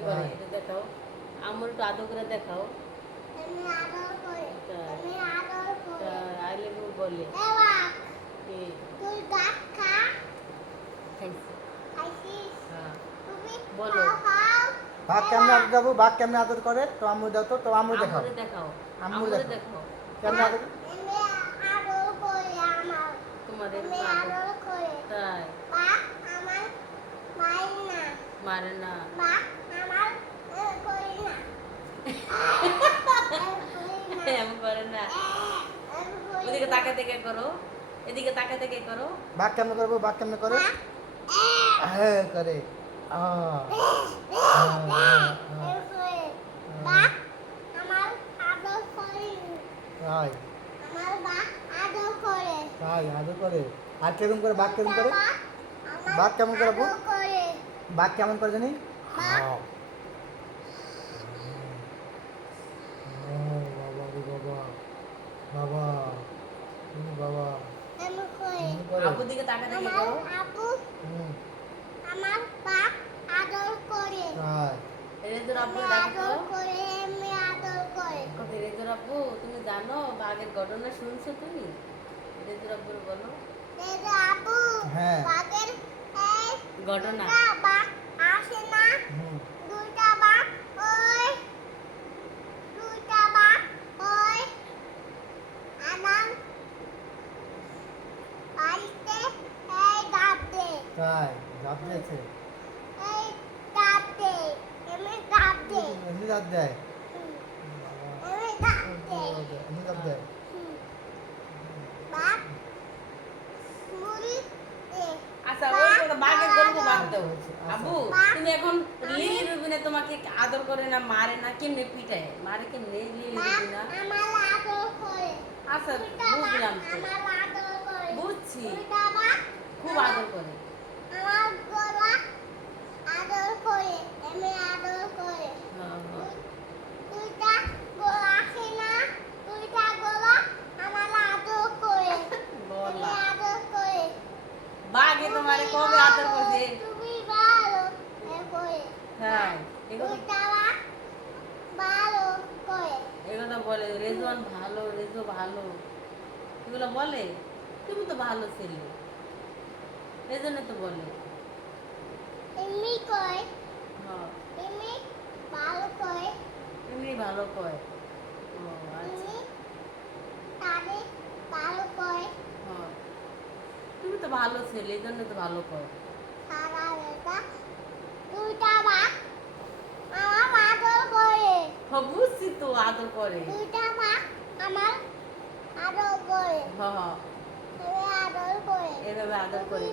কেমনে করে এটা দেখাও। আম্মুর একটু আদর করে দেখাও। আই লাভ ইউ বলে কি খাইছে। হ্যাঁ বলো বাঘ কেমনে আদর দেবো, বাঘ কেমনে আদর করে তো আম্মু দাও তো আম্মু দেখাও। আম্মুরে দেখাও। আম্মু আম্মুরে দেখাও দেখাও কেমনে আদর। তোমার তাই মারে না এমন করে না। ওদিকে তাকে থেকে করো, এদিকে তাকে থেকে করো। বাঘ কেমনে করবো, বাঘ কেমনে করে হ্যাঁ করে তাই তাই আদর করে। আর কেমন করে বাঘ কেমন করে, বাঘ কেমন করে আপু, বাঘ কেমন করে জানি বাবা রে বাবা বাবা বাবা করে। আপুর দিকে তাকে থেকে করো। তাই রেজর আপু ডাকো। রেজর আপু তুমি জানো বাঘের ঘটনা শুনছো তুমি? রেজর আপুর বলো হ্যাঁ ঘটনা। হুম তাই ঝাঁপ দিয়েছে, এমনি ঝাঁপ দেয়, এমনি ঝাঁপ দেয়। আচ্ছা ওই কথা বাঘের গল্প বাদ দাও। আবু তুমি এখন লিলি রুবিনা তোমাকে আদর করে না মারে না কেমনে পিটায় মারে কেমনে লিলি রুবিনা? আচ্ছা বুঝলাম তো, বুঝছি খুব আদর করে। হ্যাঁ, হ্যাঁ। বলা বাঘে তোমারে কবে আদর করছে? হ্যাঁ এগুলো বলে রেজওয়ান ভালো, রেজো ভালো, এগুলো বলে। তুমি তো ভালো ছেলে, এজন্য তো বলে। হ্যাঁ এমনি ভালো কয়। ও আচ্ছা হ্যাঁ তুমি তো ভালো ছেলে, এই জন্য তো ভালো কয়। হ্যাঁ বুঝছি তো আদর করে। হ্যাঁ হ্যাঁ এভাবে আদর করে।